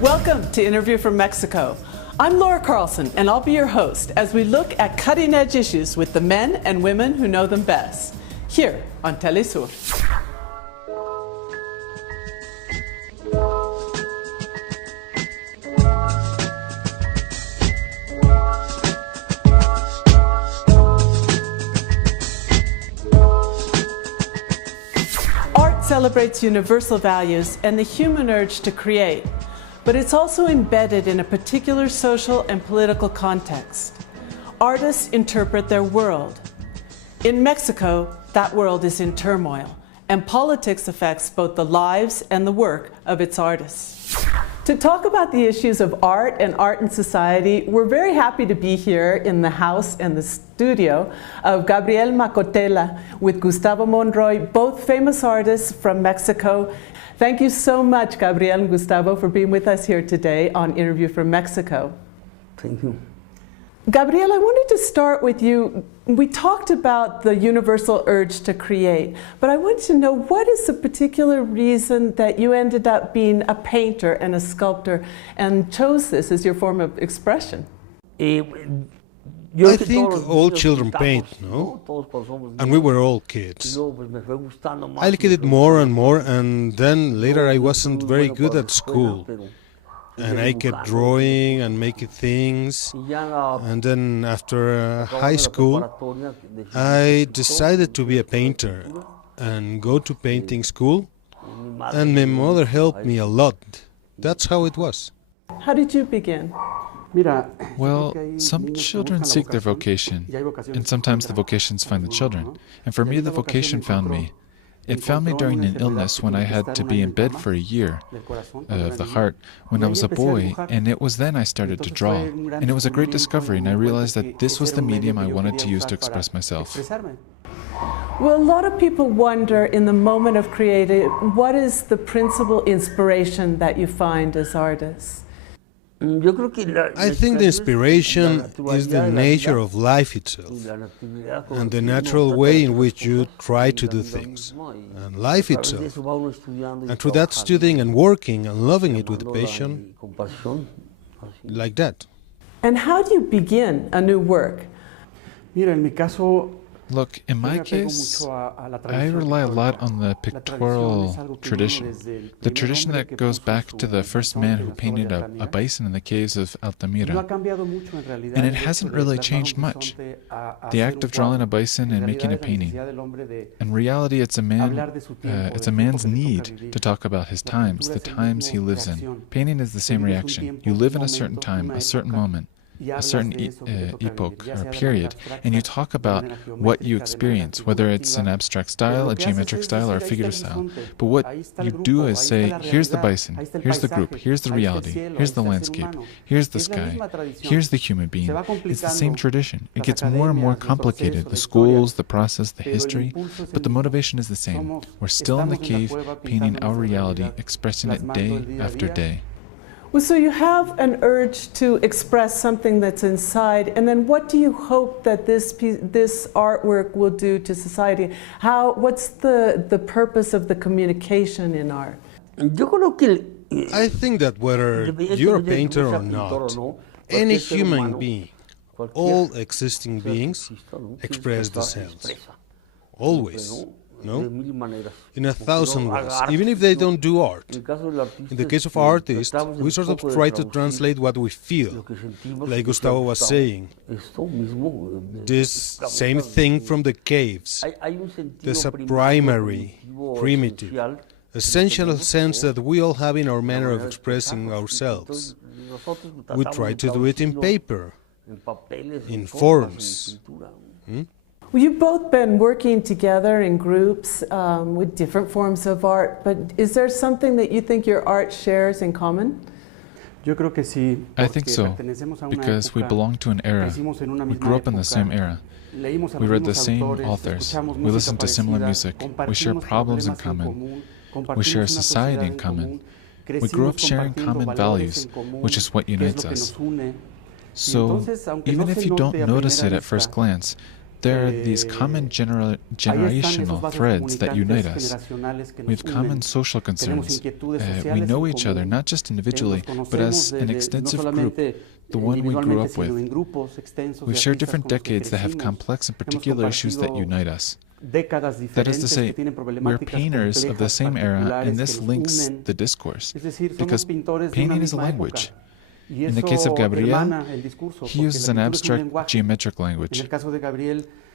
Welcome to Interview from Mexico. I'm Laura Carlsen, and I'll be your host as we look at cutting-edge issues with the men and women who know them best, here on Telesur. Art celebrates universal values and the human urge to create, but it's also embedded in a particular social and political context. Artists interpret their world. In Mexico, that world is in turmoil, and politics affects both the lives and the work of its artists. To talk about the issues of art and art in society, we're very happy to be here in the house and the studio of Gabriel Macotela with Gustavo Monroy, both famous artists from Mexico. Thank you so much, Gabriel and Gustavo, for being with us here today on Interview from Mexico. Thank you. Gabriel, I wanted to start with you. We talked about the universal urge to create, but I want to know, what is the particular reason that you ended up being a painter and a sculptor and chose this as your form of expression? I think all children paint, no? And we were all kids. I liked it more and more, and then later I wasn't very good at school. And I kept drawing and making things. And then after high school, I decided to be a painter and go to painting school. And my mother helped me a lot. That's how it was. How did you begin? Well, some children seek their vocation, and sometimes the vocations find the children. And for me, the vocation found me. It found me during an illness when I had to be in bed for a year of the heart when I was a boy, and it was then I started to draw. And it was a great discovery, and I realized that this was the medium I wanted to use to express myself. Well, a lot of people wonder in the moment of creating, what is the principal inspiration that you find as artists? I think the inspiration is the nature of life itself and the natural way in which you try to do things, and life itself. And through that, studying and working and loving it with passion, like that. And how do you begin a new work? Look, in my case, I rely a lot on the pictorial tradition, the tradition that goes back to the first man who painted a bison in the caves of Altamira. And it hasn't really changed much. The act of drawing a bison and making a painting. In reality, it's a man's need to talk about his times, the times he lives in. Painting is the same reaction. You live in a certain time, a certain moment, a certain epoch or period, and you talk about what you experience, whether it's an abstract style, a geometric style, or a figurative style. But what you do is say, here's the bison, here's the group, here's the reality, here's the landscape, here's the sky, here's the human being. It's the same tradition. It gets more and more complicated, the schools, the process, the history, but the motivation is the same. We're still in the cave, painting our reality, expressing it day after day. Well, so you have an urge to express something that's inside, and then what do you hope that this artwork will do to society? What's the purpose of the communication in art? I think that whether you're a painter or not, any human being, all existing beings, express themselves. Always. No? In 1,000 ways, even if they don't do art. In the case of artists, we sort of try to translate what we feel, like Gustavo was saying. This same thing from the caves. There's a primary, primitive, essential sense that we all have in our manner of expressing ourselves. We try to do it in paper, in forms. Well, you've both been working together in groups with different forms of art, but is there something that you think your art shares in common? I think so, because we belong to an era. We grew up in the same era. We read the same authors. We listen to similar music. We share problems in common. We share society in common. We grew up sharing common values, which is what unites us. So, even if you don't notice it at first glance, There are these common generational threads that unite us. We have common social concerns. We know each other, not just individually, but as an extensive group, the one we grew up with. We share different decades that have complex and particular issues that unite us. That is to say, we're painters of the same era, and this links the discourse, because painting is a language. In the case of Gabriel, he uses an abstract geometric language.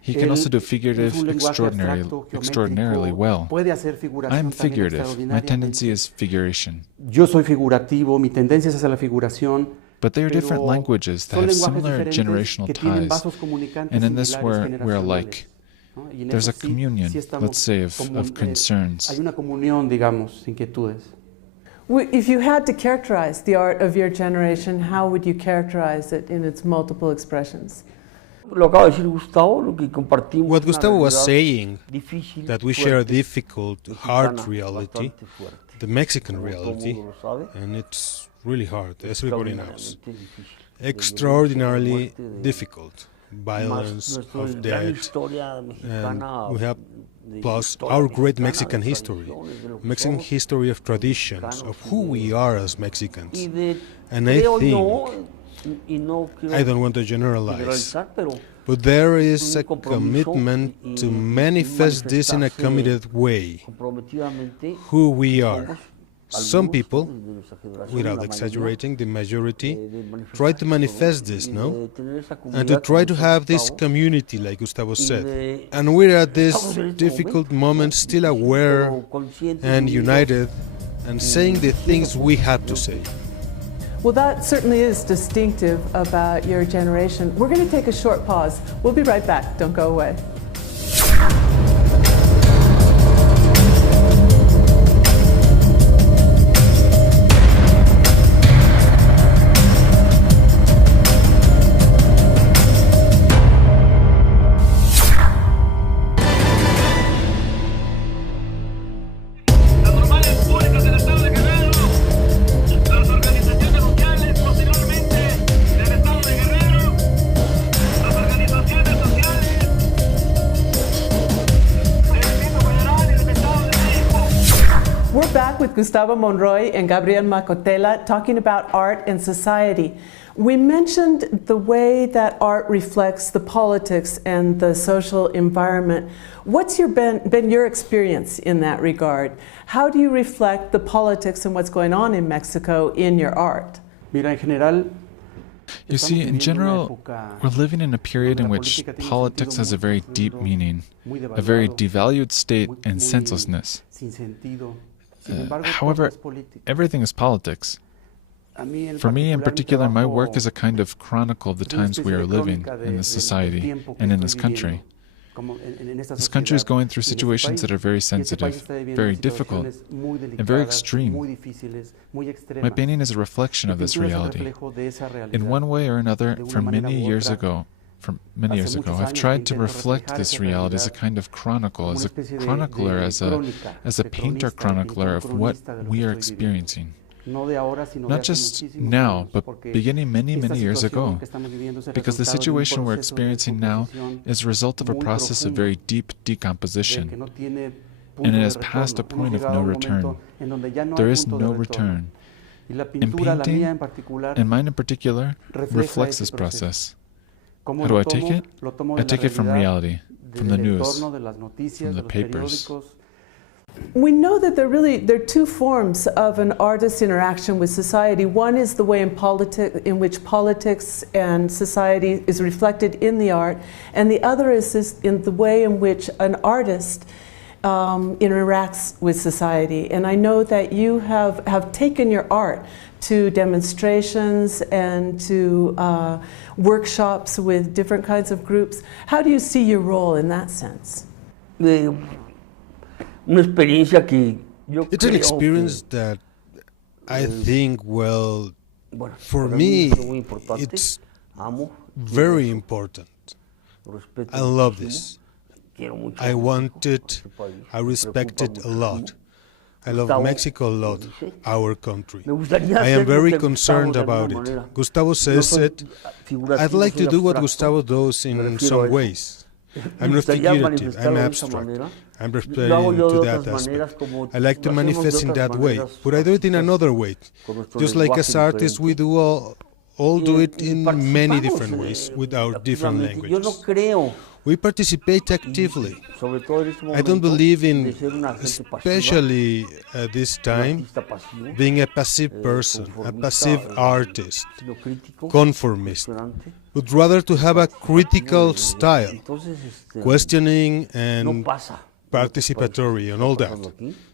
He can also do figurative extraordinarily well. I am figurative. My tendency is figuration. But they are different languages that have similar generational ties, and in this we're alike. There's a communion, let's say, of concerns. If you had to characterize the art of your generation, how would you characterize it in its multiple expressions? What Gustavo was saying, that we share a difficult, hard reality, the Mexican reality, and it's really hard, everybody knows. Extraordinarily difficult. Violence, of death, and we have plus our great Mexican history of traditions, of who we are as Mexicans. And I think, I don't want to generalize, but there is a commitment to manifest this in a committed way, who we are. Some people, without exaggerating, the majority, try to manifest this, no? And to try to have this community, like Gustavo said. And we're at this difficult moment still aware and united and saying the things we had to say. Well, that certainly is distinctive about your generation. We're going to take a short pause. We'll be right back. Don't go away. Gustavo Monroy and Gabriel Macotela talking about art and society. We mentioned the way that art reflects the politics and the social environment. What's been your experience in that regard? How do you reflect the politics and what's going on in Mexico in your art? You see, in general, we're living in a period in which politics has a very deep meaning, a very devalued state and senselessness. However, everything is politics. For me in particular, my work is a kind of chronicle of the times we are living in this society and in this country. This country is going through situations that are very sensitive, very difficult, and very extreme. My painting is a reflection of this reality. In one way or another, many years ago, I've tried to reflect this reality as a kind of chronicle, as a chronicler, as a painter chronicler of what we are experiencing. Not just now, but beginning many years ago, because the situation we're experiencing now is a result of a process of very deep decomposition, and it has passed a point of no return. There is no return. And painting, and mine in particular, reflects this process. How do I take it? I take it from reality, from the news, from the papers. We know that there are two forms of an artist's interaction with society. One is the way in which politics and society is reflected in the art, and the other is in the way in which an artist interacts with society. And I know that you have taken your art to demonstrations and to workshops with different kinds of groups. How do you see your role in that sense? It's an experience that I think, well, for me, it's very important. I love this. I want it. I respect it a lot. I love Mexico a lot, our country. I am very concerned about it. Gustavo says it. I'd like to do what Gustavo does in some ways. I'm not figurative, I'm abstract. I'm responding to that aspect. I like to manifest in that way, but I do it in another way. Just like as artists, we do all do it in many different ways with our different languages. We participate actively. I don't believe in, especially at this time, being a passive person, a passive artist, conformist, but rather to have a critical style, questioning and participatory and all that.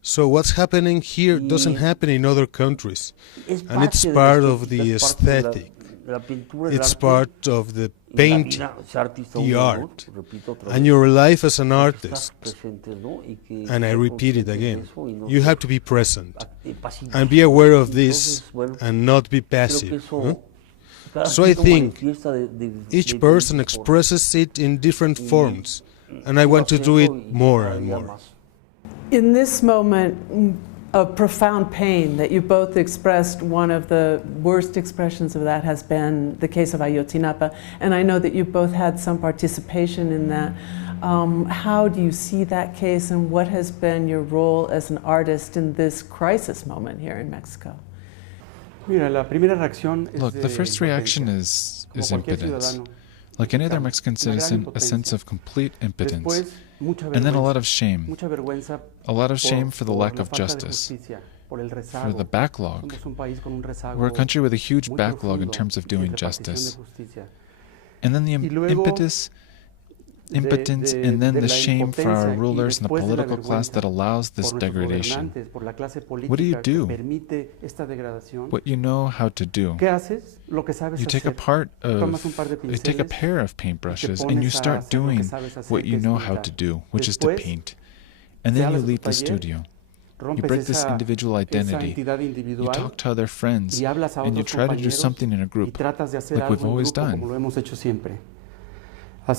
So what's happening here doesn't happen in other countries, and it's part of the aesthetic. It's part of the painting, the art, and your life as an artist. And I repeat it again, you have to be present and be aware of this and not be passive. So I think each person expresses it in different forms, and I want to do it more and more. In this moment of profound pain that you both expressed, one of the worst expressions of that has been the case of Ayotzinapa, and I know that you both had some participation in that. How do you see that case, and what has been your role as an artist in this crisis moment here in Mexico? Look, the first reaction is impotence. Like any other Mexican citizen, a sense of complete impotence. And then a lot of shame. A lot of shame for the lack of justice, for the backlog. We're a country with a huge backlog in terms of doing justice. And then the impotence, and then the shame for our rulers and the political class that allows this degradation. What do you do? What you know how to do. You take a pair of paintbrushes and you start doing what you know how to do, which is to paint. And then you leave the studio. You break this individual identity. You talk to other friends and you try to do something in a group, like we've always done. A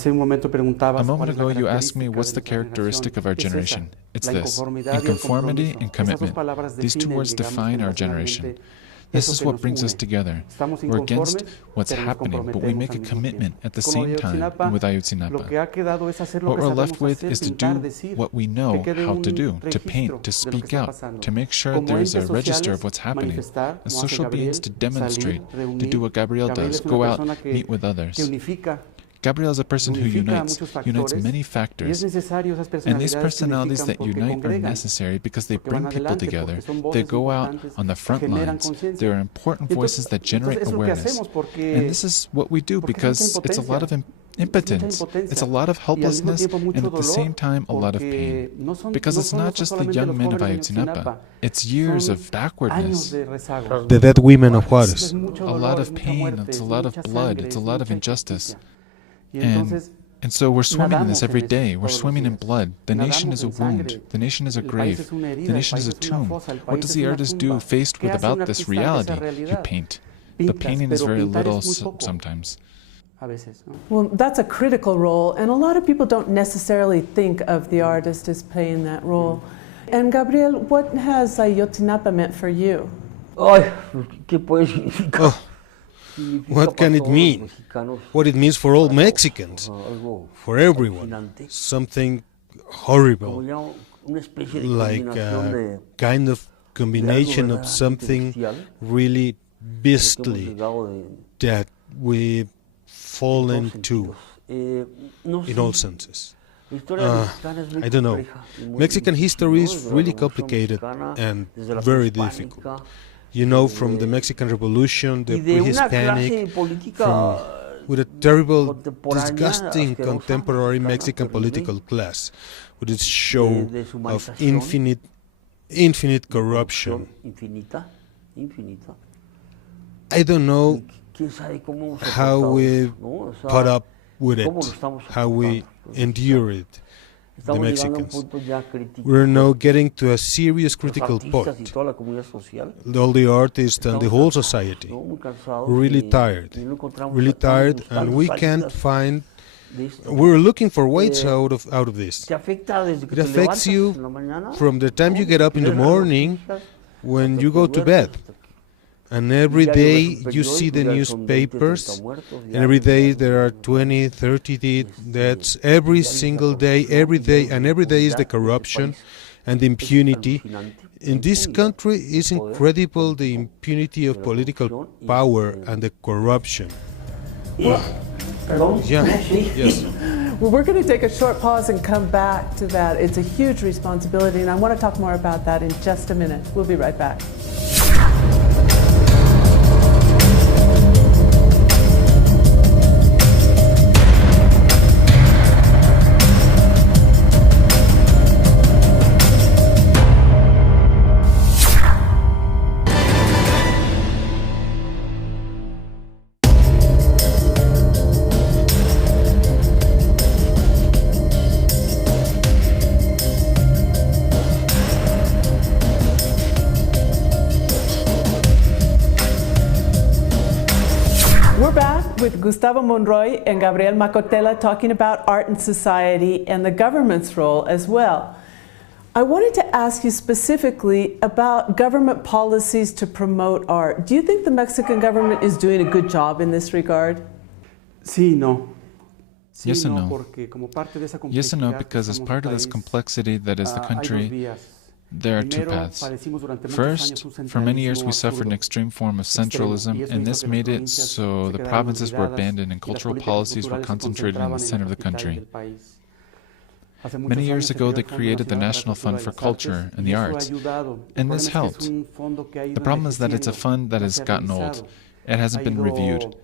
moment ago, you asked me what's the characteristic of our generation. It's this: inconformity and commitment. These two words define our generation. This is what brings us together. We're against what's happening, but we make a commitment at the same time with Ayotzinapa. What we're left with is to do what we know how to do, to paint, to speak out, to make sure there's a register of what's happening. As social beings, to demonstrate, to do what Gabriel does, go out, meet with others. Gabriel is a person who unites many factors, and these personalities that unite are necessary because they bring people together. They go out on the front lines. They are important voices that generate awareness. And this is what we do because it's a lot of impotence. It's a lot of helplessness, and at the same time, a lot of pain. Because it's not just the young men of Ayotzinapa. It's years of backwardness. The dead women of Juarez. A lot of pain, it's a lot of blood, it's a lot of injustice. And so we're swimming in this every day. We're swimming in blood. The nation is a wound. The nation is a grave. The nation is a tomb. What does the artist do faced with about this reality? You paint. But painting is very little sometimes. Well, that's a critical role, and a lot of people don't necessarily think of the artist as playing that role. And Gabriel, what has Ayotzinapa meant for you? What can it mean? What it means for all Mexicans, for everyone. Something horrible, like a kind of combination of something really beastly that we've fallen to in all senses. I don't know. Mexican history is really complicated and very difficult. You know, from the Mexican Revolution, the pre-Hispanic, with a terrible, disgusting contemporary Mexican political class, with its show of infinite corruption. I don't know how we put up with it, how we endure it. The Mexicans. We're now getting to a serious critical point. All the artists and the whole society. We're really tired, and we can't find. We're looking for ways out of this. It affects you from the time you get up in the morning when you go to bed. And every day you see the newspapers, and every day there are 20, 30 deaths, every single day, and every day is the corruption and the impunity. In this country, it's incredible, the impunity of political power and the corruption. Well, yes. Well, we're going to take a short pause and come back to that. It's a huge responsibility, and I want to talk more about that in just a minute. We'll be right back. With Gustavo Monroy and Gabriel Macotela talking about art and society and the government's role as well. I wanted to ask you specifically about government policies to promote art. Do you think the Mexican government is doing a good job in this regard? Sí, no. Yes and no. Yes and no, because as part of this complexity that is the country, there are two paths. First, for many years we suffered an extreme form of centralism, and this made it so the provinces were abandoned and cultural policies were concentrated in the center of the country. Many years ago they created the National Fund for Culture and the Arts, and this helped. The problem is that it's a fund that has gotten old. It hasn't been reviewed.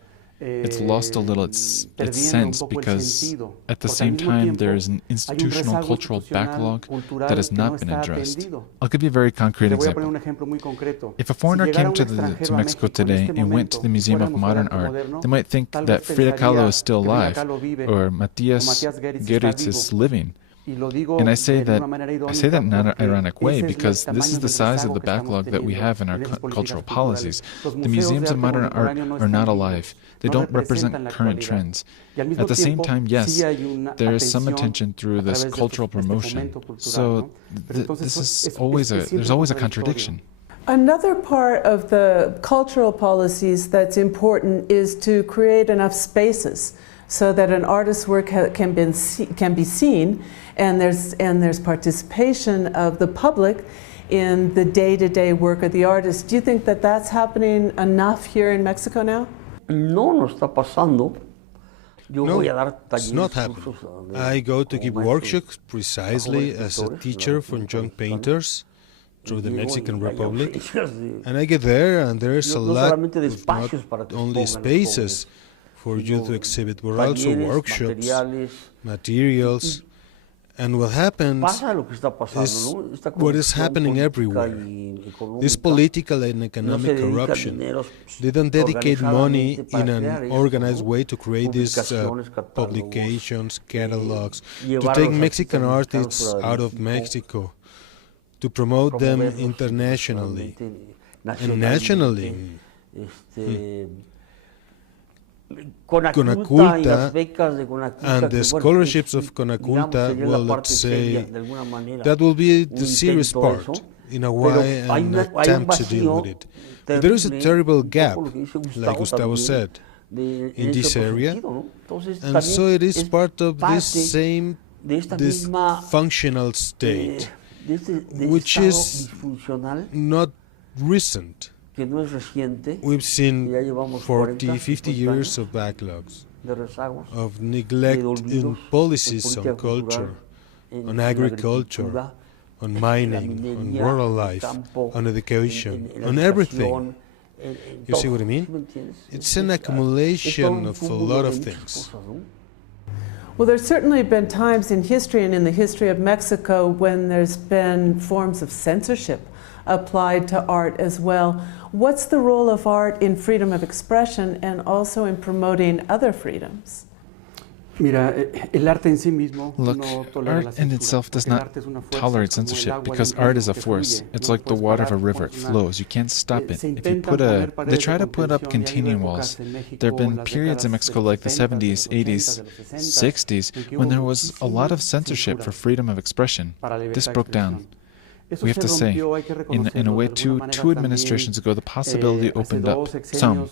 It's lost a little its sense because at the same time there is an institutional cultural backlog that has not been addressed. I'll give you a very concrete example. If a foreigner came to Mexico today and went to the Museum of Modern Art, they might think that Frida Kahlo is still alive or Matthias Geritz is living. And I say that in an ironic way because this is the size of the backlog that we have in our cultural policies. The museums of modern art are not alive. They don't represent current trends. At the same time, yes, there is some attention through this cultural promotion. So there's always a contradiction. Another part of the cultural policies that's important is to create enough spaces so that an artist's work can be seen, and there's participation of the public in the day-to-day work of the artist. Do you think that that's happening enough here in Mexico now? No, it's not happening. I go to give workshops precisely as a teacher for young painters through the Mexican Republic, and I get there and there's a lot of not only spaces for you to exhibit, but also workshops, materials, and what happens is what is happening everywhere. This political and economic corruption. They don't dedicate money in an organized way to create these publications, catalogs, to take Mexican artists out of Mexico, to promote them internationally and nationally. Conaculta and the scholarships of Conaculta, well, let's say, that will be the serious part, in a way, an attempt to deal with it. But there is a terrible gap, like Gustavo said, in this area, and so it is part of this functional state, which is not recent. We've seen 40, 50 years of backlogs, of neglect in policies on culture, on agriculture, on mining, on rural life, on education, on everything. You see what I mean? It's an accumulation of a lot of things. Well, there's certainly been times in history and in the history of Mexico when there's been forms of censorship applied to art as well. What's the role of art in freedom of expression and also in promoting other freedoms? Look, art in itself does not tolerate censorship because art is a force. It's like the water of a river. It flows. You can't stop it. If you they try to put up containing walls. There have been periods in Mexico like the 70s, 80s, 60s when there was a lot of censorship for freedom of expression. This broke down. We have to say, in a way, two administrations ago, the possibility opened up some.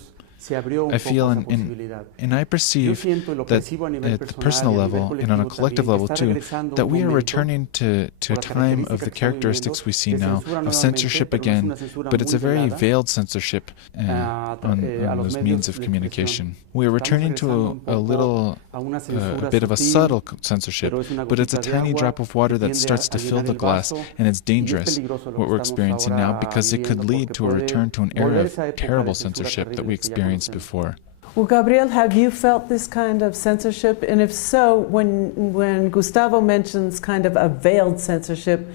I feel and I perceive that at the personal level and on a collective level too, that we are returning to a time of the characteristics we see now, of censorship again, but it's a very veiled censorship on those means of communication. We are returning to a bit of a subtle censorship, but it's a tiny drop of water that starts to fill the glass, and it's dangerous what we're experiencing now, because it could lead to a return to an era of terrible censorship that we experienced before. Well, Gabriel, have you felt this kind of censorship? And if so, when Gustavo mentions kind of a veiled censorship,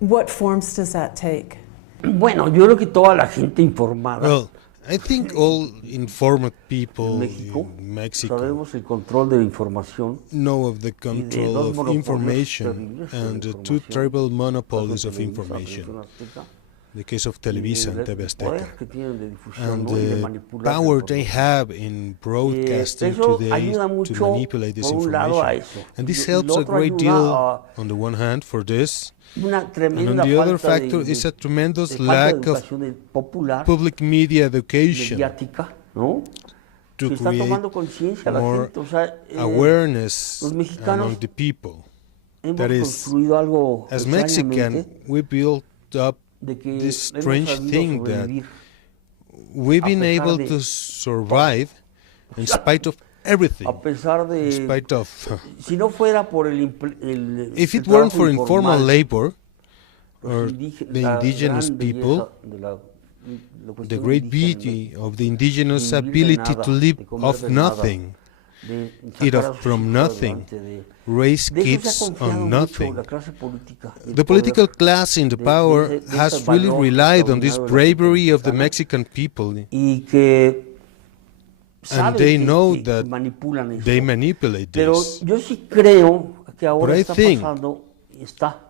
what forms does that take? Bueno, yo creo que toda la gente informada. Well, I think all informed people in Mexico know of the control of information and the two terrible monopolies of information. The case of Televisa and TV Azteca, and the power they have in broadcasting today to manipulate this information. And this helps a great deal, on the one hand, for this, and on the other factor is a tremendous lack of public media education to create more awareness among the people. That is, as Mexican, we built up this strange thing that we've been able to survive in spite of everything, in spite of... If it weren't for informal labor, or the indigenous people, the great beauty of the indigenous ability to live off nothing, eat from nothing, raise kids on nothing. The political class in the power has really relied on this bravery of the Mexican people, and they know that they manipulate this. But I think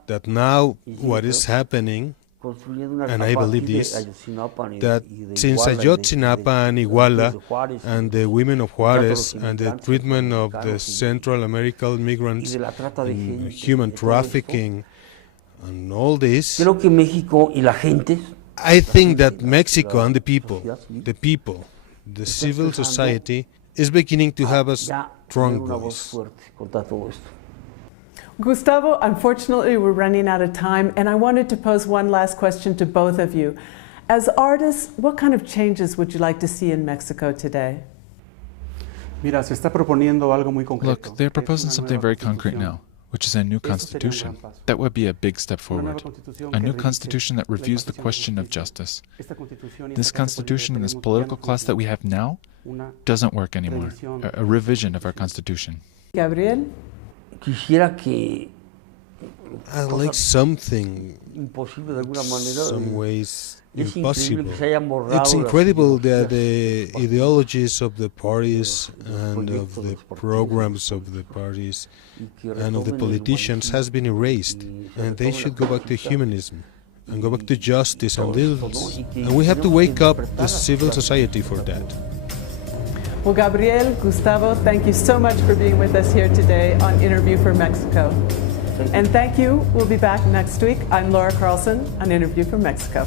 that now what is happening, and I believe this, that since Ayotzinapa and Iguala and the women of Juarez and the treatment of the Central American migrants and human trafficking and all this, I think that Mexico and the people, the civil society, is beginning to have a strong voice. Gustavo, unfortunately, we're running out of time, and I wanted to pose one last question to both of you. As artists, what kind of changes would you like to see in Mexico today? Look, they're proposing something very concrete now, which is a new constitution. That would be a big step forward. A new constitution that reviews the question of justice. This constitution and this political class that we have now doesn't work anymore. A revision of our constitution. Gabriel? I like something, some ways impossible. It's incredible that the ideologies of the parties and of the programs of the parties and of the politicians has been erased, and they should go back to humanism and go back to justice and we have to wake up the civil society for that. Well, Gabriel, Gustavo, thank you so much for being with us here today on Interview for Mexico. And thank you. We'll be back next week. I'm Laura Carlsen on Interview from Mexico.